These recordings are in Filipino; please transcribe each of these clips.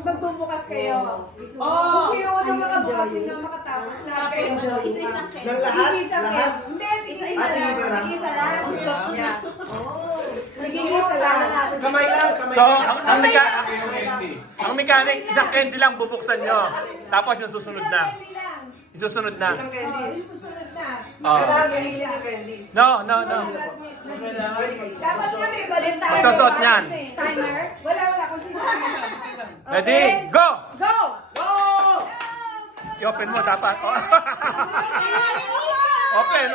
Kung magbubukas kayo. Kung sino ko na makabukas na makatapos lahat kayo. Isa-isang candy. Ng lahat? Lahat? Hindi, Isa-isa lang. Isa lang? Nag-iisa lang. Kamay lang, kamay So, lang. ang mechanic, isang candy lang bubuksan nyo. Tapos yung susunod na. Yung susunod na. Isang candy. Yung susunod na. Kailangan mahilig ng candy. No. Dapat nga may balik tayo. Magsusot niyan. Timer. Wala. Kung sino. Ready? Go! Go! Go! I-open mo dapat. Open.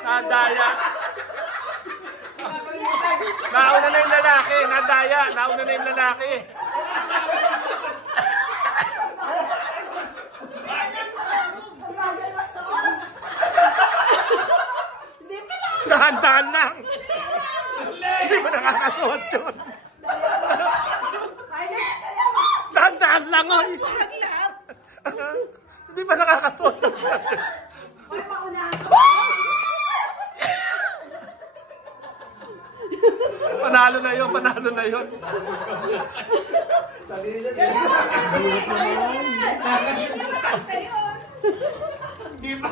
Nadaya. Nauna na yung lalaki. Nadaya. Nauna na yung lalaki. Dahan-dahan lang. Hindi ba nakakasuot yun? Dahan-dahan lang. Hindi ba nakakasuot yun? Ay, paunahan ko. Panalo na yun. Sabi nila Di ba?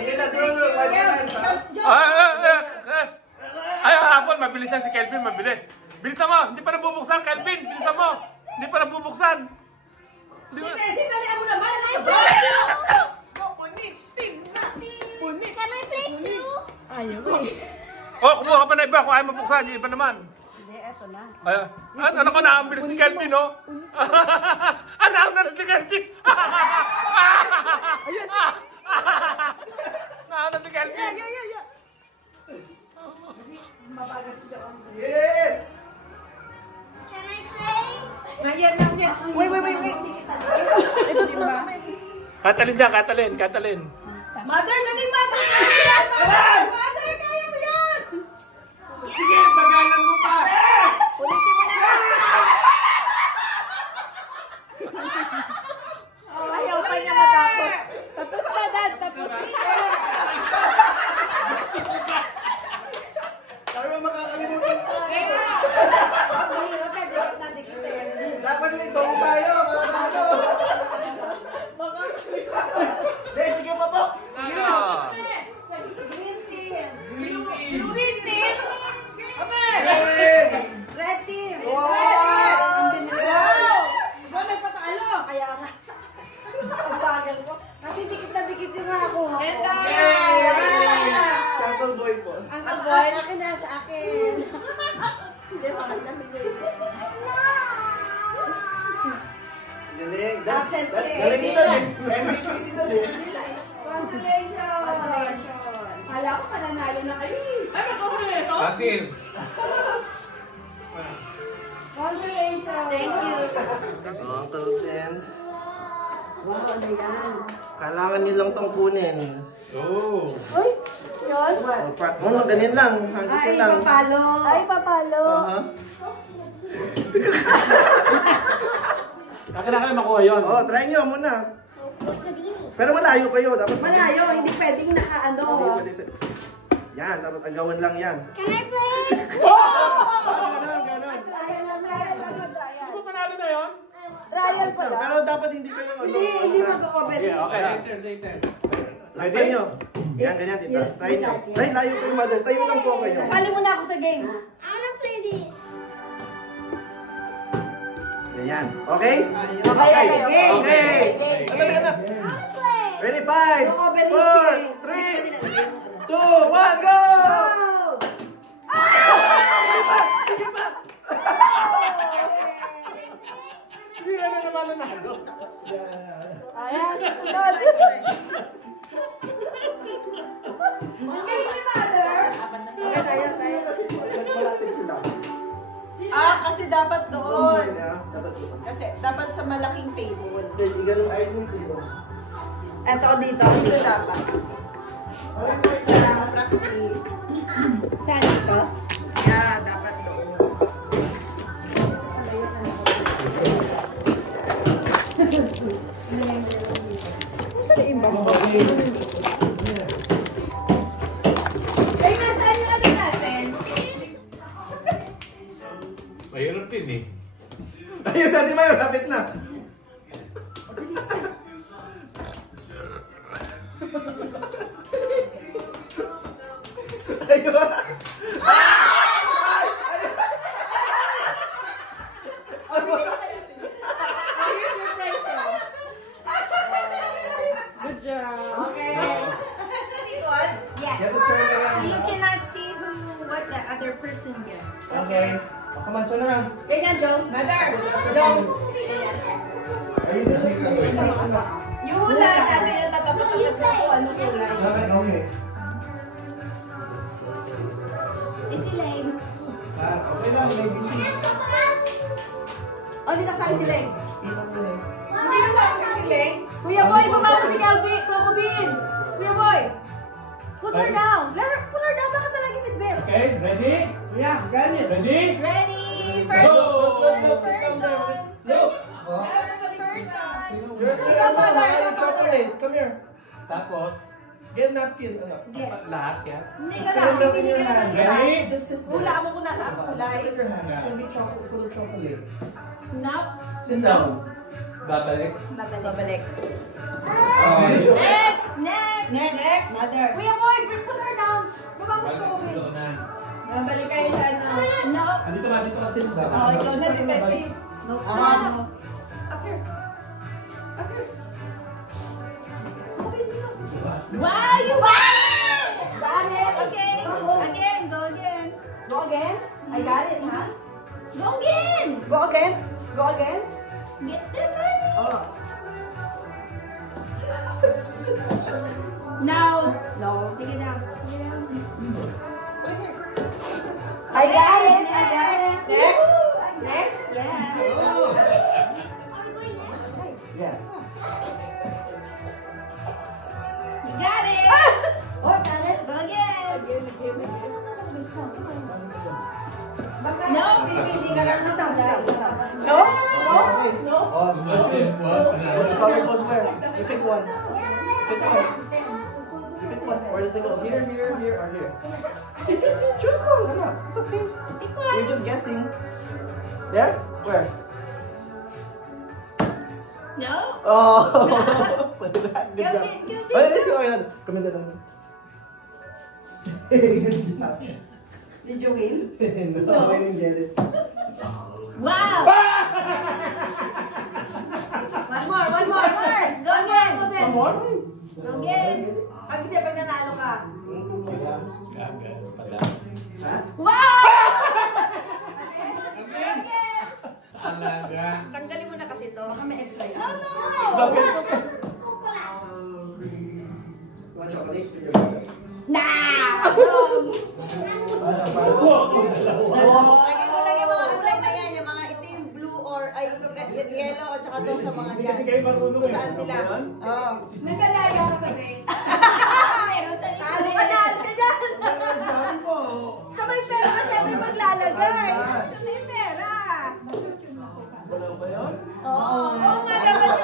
nila Bruno, what hands, ha? Ay, hapon, mabilis yan si Kelvin, mabilis. Bilisan mo, hindi pa nabubuksan, Kelvin, bilisan mo. Hindi pa nabubuksan. Sinalihan mo naman. Can I play too? Ayaw eh. Oh, kumuha ka pa na iba kung ayaw mabuksan, yung iba naman. Hindi, eto na. Ano ko na, ang bilis si Kelvin, no? Ano na si Kelvin? Nauna si Kelvin. Mabagal siya. Yeah! Can I play? Yan. Wait. Ito din ba? Katalin dyan, Katalin. Mother, dali, mother! Mother, kaya mo yan! Sige, bagalan mo pa! Ulitin mo na. Ayaw pa niya matapos. Tapos na, Dad. Tapos na. Sabi mo makakalimutan tayo. Dapat may tong tayo, kakano. Dahil, sige pa po. Sige na. Green team. Red team! Wow! Ba, nagpatalo. Kaya nga. Ang bagal ko. Kasi dikit na dikit yung ako. Sample boy po. Ang Ang boy. akin na sa akin. Hindi, sa kanya bigay ko. Galing. Absent siya. Galing ito din. MVP sila din. Congratulations. Kala ko pananalo na kayo. Ay, mag-okay. Atil. Congratulations. Thank you. Uncle Ken. Wow, ano yan? Kailangan nilang tong kunin. Oh. Uy, yun. Ganyan lang. Hanggang Ay, lang. papalo. Ay, papalo. Akin na kayo makuha yun. Oh, try nyo muna. It's a beanie. Pero malayo kayo. Dapat Malayo, hindi pwedeng nakaano. Yan, dapat agawan lang yan. Can I play? Ganon. Di ba panalo na yun? Trial pa lang. Pero dapat hindi kayo. Hindi mag-overlay. Okay. Laksan nyo. Yan, ganyan dito. Try nyo. Try, layo kayo, mother. Tayo lang po kayo. Sali mo na ako sa game. I wanna play this. Ganyan. Okay? Okay. Okay. I wanna play. Ready, 5, 4, 3, 2, 1, go! Hindi na naman nanalo. Ayan. Okay, ni Mother. Malapit sila. Kasi dapat doon. Dapat dito. Kasi dapat sa malaking table. Hindi, ganun ayos mo dito. Eto dito. Dito dapat. Practice. Saan dito? Yeah, dapat doon. Layo. Here's your prize, oh. Good job. Okay. Yes. You have to turn around. You cannot see what the other person gets. Okay. Come on, turn around. Ganyan, Joe. Mother, Joe. Are you good? Yung hula natin ang tatapatas na kung ano kulay. Okay. It's lame. Okay lang, may busy. Oh, di nakasali sila eh. Hindi na lang sa siling. Kuya Boy, bumaba si Calvin. Coco Bean. Kuya Boy. Put her down. Put her down. Bakit talaga bitbit? Okay, ready? Yeah, ganyan. Ready? Ready? Go! Look, sit down there. Look. You're chocolate. Come here. Tapos, Get napkin. lahat yan. Isa Stand lang. up in your hand. Ready? Just sit there. Hula mo kung nasa ang kulay. Look at your hand. It's gonna be chocolate, full of chocolate. No. Sit down. Babalik. Babalik. Okay. Next. Next. Next. Mother. Kuya Boy, put her down. Baba mo si Coco Bean. Ito na. Mabalik kayo sa ano. No. Andito ka sila. Oh, ikaw na, detective. No. Up here. Up here. Coco Bean, no. Wow, you got it! Got it. Okay. Again, go again. Go again. I got it, huh? Go again. Go again. Go again. Get it ready. Oh. No. No. Take it down. Take it down. I got it. I got it. Next. Next. Yeah. Are we going next? Yeah. You got it. Oh, got it. Go again. Baka No. pipili ka lang ng tanggal. No? Okay. No? Oh, which color goes where? You pick one. Pick one. You pick one. Where does it go? Here, here, here, or here? Choose one. Why not? It's okay. You're just guessing. There? Where? No. Oh! Good job. Gilbin. Oh, let's go. Come in there. Good job. Did you win? No, I didn't get it. Wow. One more. Go again. One more? Go again. Pag hindi, pag nanalo ka. Ha? Wow. Alaga. Tanggalin mo na kasi to. Baka may extra yan. Oh no. You want chocolate? Nah. Lagay mo lang yung mga kulay na yan. Yung mga itim, blue, or ay yellow, at saka doon sa mga dyan. Kasi kayo marunong Kung saan sila. Oo. May dalaya ka kasi. Meron tayo. Ano ka na? Ka dyan. Saan po? Sa may pera ka syempre maglalagay. Sa may pera. Wala ba yun? Oo. Oo nga dapat.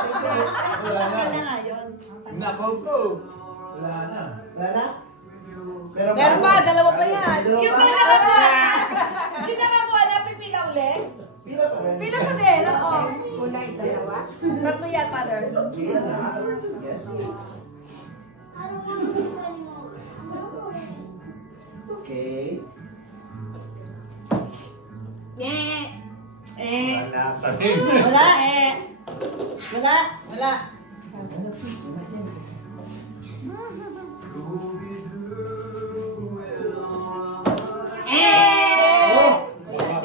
Wala na. Yan na nga yun. Nako po. Wala na. Wala na? Meron Meron pa, dalawa pa yan. Dalawa Yung pa? pila ka po. Hindi na nga po alam, pipila ulit. Pila pa rin. Pila pa din, oo. Kulay, dalawa. Tatlo yan, mother. Pila na. We're just guessing. I don't want to do anymore. It's okay. Yeah. Wala pa rin. Wala eh. Wala. Wala.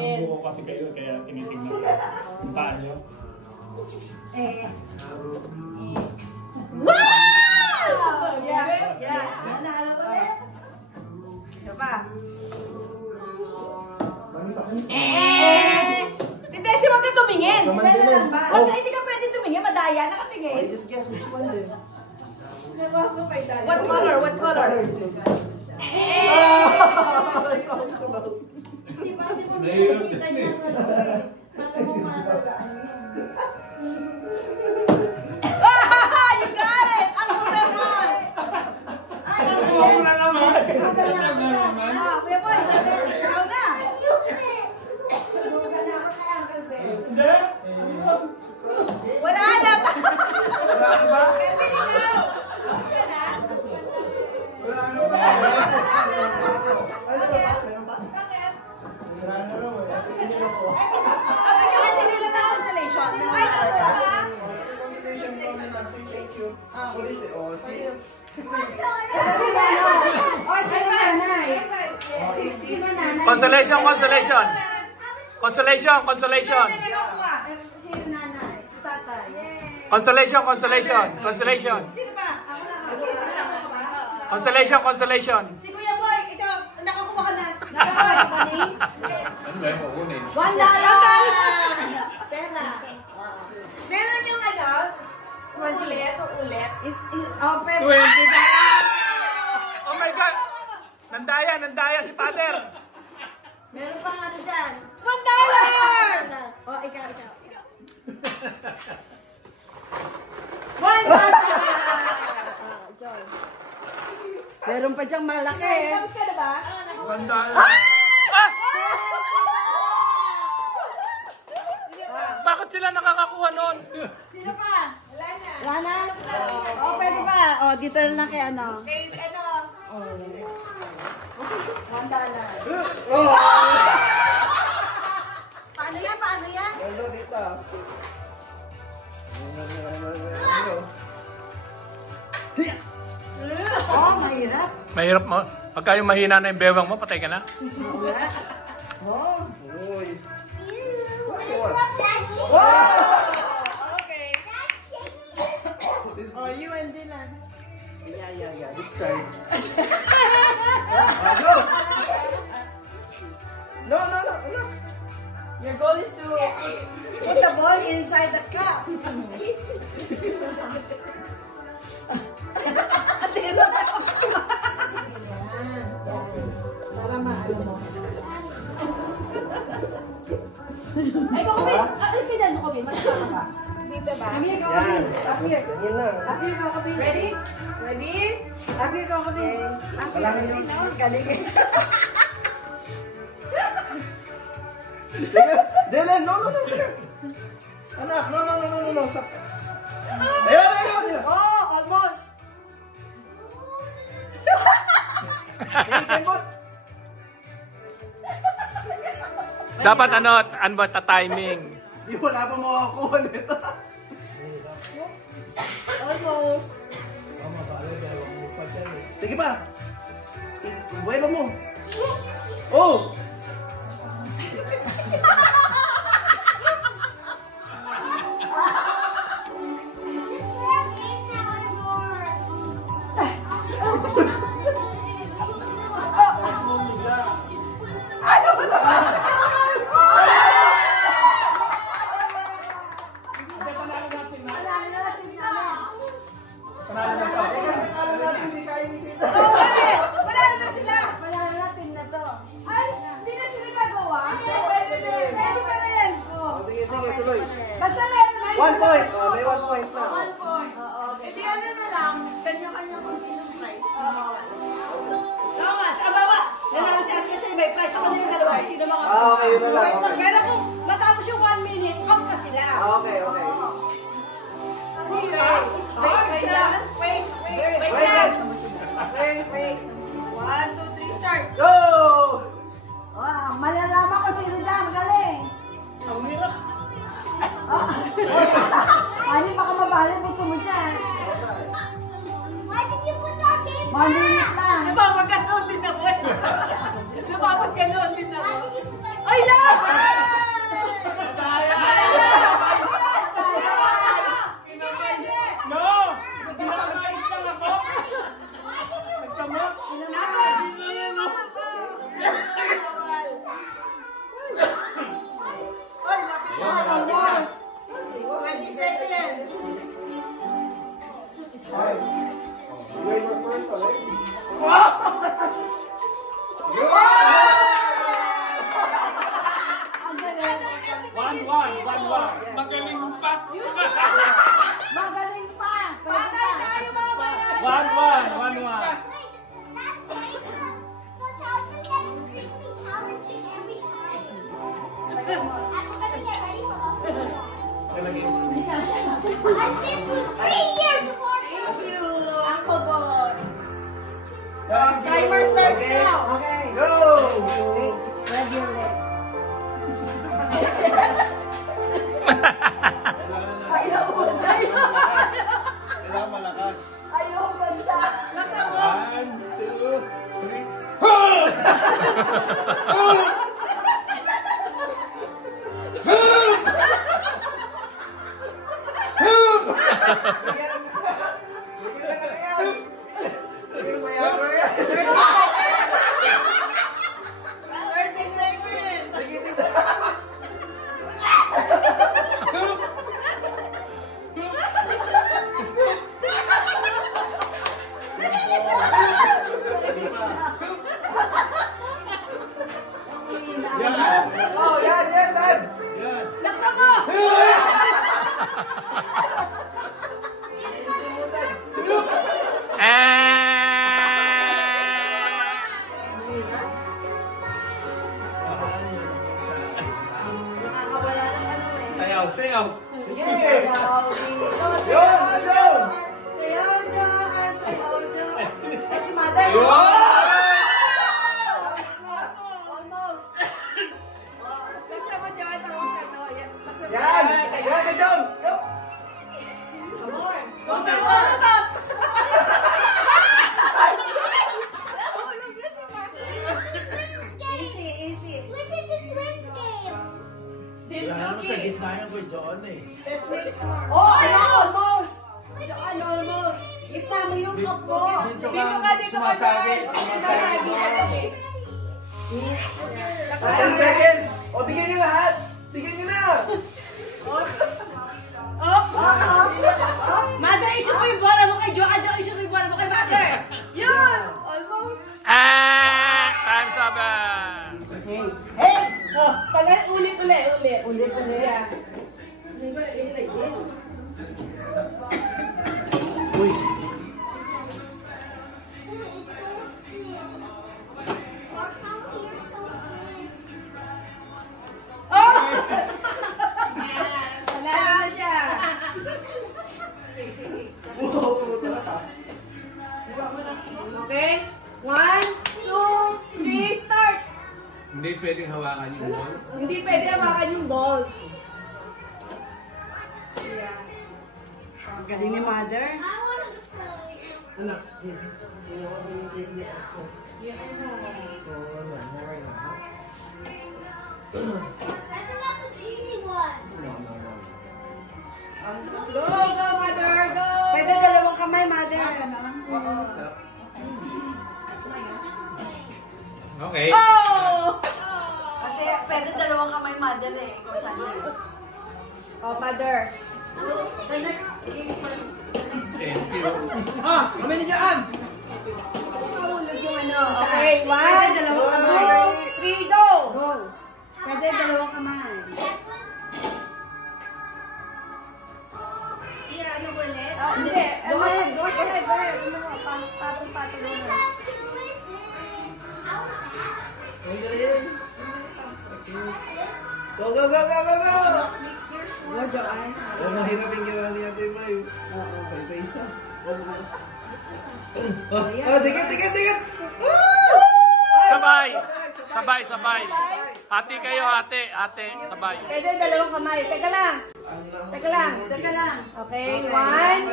Buko kasi kayo kaya tinitingnan ko. Yung paa niyo. Wow! Yeah. Yeah. Nanalo ulit. Ito pa. Titesi, huwag ka tumingin. Naman din lang. Huwag ka, hindi ka pwede tumingin. Madaya, I nakatingin. just guess which one then. What color? What color? Oh, so close. Di ba Nahihirap nakikita din niya eh. sa loob? Paano mo malalaan You got it! Ako naman! Ay, Ako na naman. Ako na naman. Ah, Kuya Boy, ikaw na. Lugan na ako kay Uncle Ben. Hindi. Wala na. Wala na ba? Wala na ba? Consolation, consolation. Consolation, consolation. Si nanay, si tatay. Consolation, consolation. Consolation. Sino pa? Consolation, consolation. Si Kuya Boy, ito, nakakuha ka na. $1. Pera. Meron yung ano, ulit. Oh, pera. Oh my God! Nandaya si Father. Meron pang ano dyan? $1! Oh, ikaw. John. Meron pa diyang malaki eh. Tapos ka na ba? Nandaya. Bakit sila nakakakuha nun? Sino pa? Wala na. Wala na? Oh, pwede pa. Oh, dito na lang kay ano. Kay ano? Oh! Paano yan? Paano yan? Hello, dito. Oh, mahirap. Mahirap mo. Pagka yung mahina na yung bewang mo, patay ka na. Oh. Uy. Okay. Oh, you and Dylan. Yeah. This time. Go! No. Your goal is to... Put the ball inside the cup. Para maano mo. Ay, Kokobin! Alis ka dyan, Kokobin. Matakama ka. Dito ba? Come here, go, Yan. Come here. Yan na. Up here, go, Kabin. Ready? Ready? Up here, go, Kabin. Kailangan nyo. Galing. Sige. Dylan, no. Anak, no. Stop. Ayun. Oh, almost. Hey, kembot. Dapat ano ba timing? Di wala pa makakuha nito. Almost. Sige pa. Buelo mo. Oh! Wala na sila! Manalo natin na to. Ay, hindi na sila gagawa? Pwede din. Pwede ka rin. Oh, sige, tuloy. Basta meron na. 1 point. Oh, may 1 point na. 1 point. E di ano na lang, kanya-kanya kung sinong prize. Tama, sa baba. Nanalo si Ate siya may prize. Ako na yung dalawa. Sino mga... Okay, yun na lang. Okay. Pero kung matapos yung 1 minute, out na sila. Okay. Wait lang. Wait. Wait. Okay. 1, 2, 3, start. Go! Oh, malalaman ko sino dyan. Magaling. Ano baka mabali gusto mo dyan? Why did you put that game 1 minute lang. Napapaganoon din ako. Napapaganoon din ako. Why did you put that Ay, lang! Wait for first, okay? Magaling pa. Magaling pa. Bagay tayo mga bayan. 1-1. That's how to get a creepy challenging every time. I'm gonna get ready for I've been through 3 years of watching. Uncle Boy. Timer starts now. Okay. Go! Wait, spread your legs. Ayaw banda. Kailangan malakas. Ayaw banda. 1, 2, 3. sayaw. Sige! Sayaw dito, Yun! Yun! sayaw dyan, sayaw dyan. Eh, si mother. Yun! Almost. Nagsama niyo at ako siya, no? Yan! Yan! John! Go! Come on. Huwag kang umutot! Easy, easy. Switch it to twins game. Wala naman sa gitna yung kay John eh. Let's make smart. Oh, almost. Almost. Gitna mo yung cup mo. Dito Dito ka, ka dito ka. sumasagi. Sumasagi. Sumasagi. 10 seconds! O, bigyan niyo lahat! Bigyan niyo na! Mother, issue mo yung bola mo kay Joa. Joa, issue mo yung bola mo kay Mother. Yun! Almost. Time's up. Hey. Hey. Oh, pala, ulit. Ulit. Yeah. Uy! It's so thin. Or how you're so thin. Oh! Panalo na siya. Wow! Talaga! Okay? 1, 2, 3, start! Hindi pwedeng hawakan yung ball. Hindi pwede hawakan yung balls. Yeah. Ang galing ni mother. I want to play. Anak, So, ano, meron na, ha? I thought that's an easy one. Go, Mother, go! Pwede dalawang kamay, mother. Oo. Okay. Oh! Kasi pwede dalawang kamay, mother eh. Ikaw sana. Oh, Mother. The next game for Thank you. Ah, kami na dyan. Mahulog yung ano. Okay, 1, Pwede dalawang kamay. 2, 3, go! Go. Pwede dalawang kamay. Yeah, ano ulit? Ah, hindi. Go ahead, go ahead. Go ahead. Ano mo, patong-patong mo. That's to listen. How was that? Ang galing! Go, go, go, go, go, go! Go, Joanne. Oh, mahirap yung ginawa ni Ate May. Oo, isa. Oh, dikit! Sabay! Sabay! Ate kayo, ate. Sabay. Pwede dalawang kamay. Teka lang. Teka lang. Okay, Okay.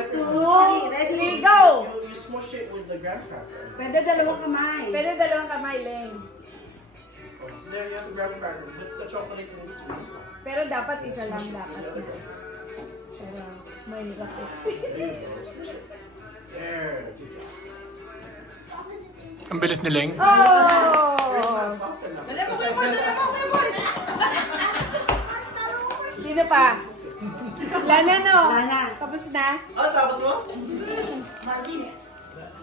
1, 2, Ready? 3, go! You smush it with the graham cracker. Pwede dalawang kamay. Pwede dalawang kamay, Leng. There, you have the graham cracker. Put the chocolate in between. Pero dapat isa lang dapat. Pero may lakit. There you go. Smush it. There. Ang bilis ni Leng. Oh! Dali mo, boy. Sino pa? Lana, no? Lana. Tapos na? Ah, tapos mo?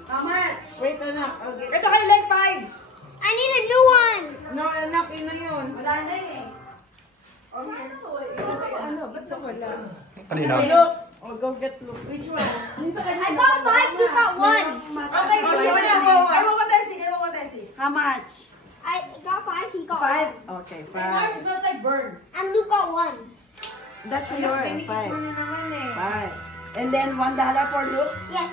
How much? Wait, anak. Okay. Ito kay Leng 5. I need a new one. No, anak, yun na yun. Wala na eh. Ano, ba't sa wala? Kanina. Look. Oh, go get look. Which one? I got 5, you got 1. Okay, Which kasi one? wala ko. I want testing. How much? I got 5, he got 5? Okay, 5. smells like burn. 1. And Luke got 1. That's your 5. naman eh. 5. And then $1 for Luke? Yes.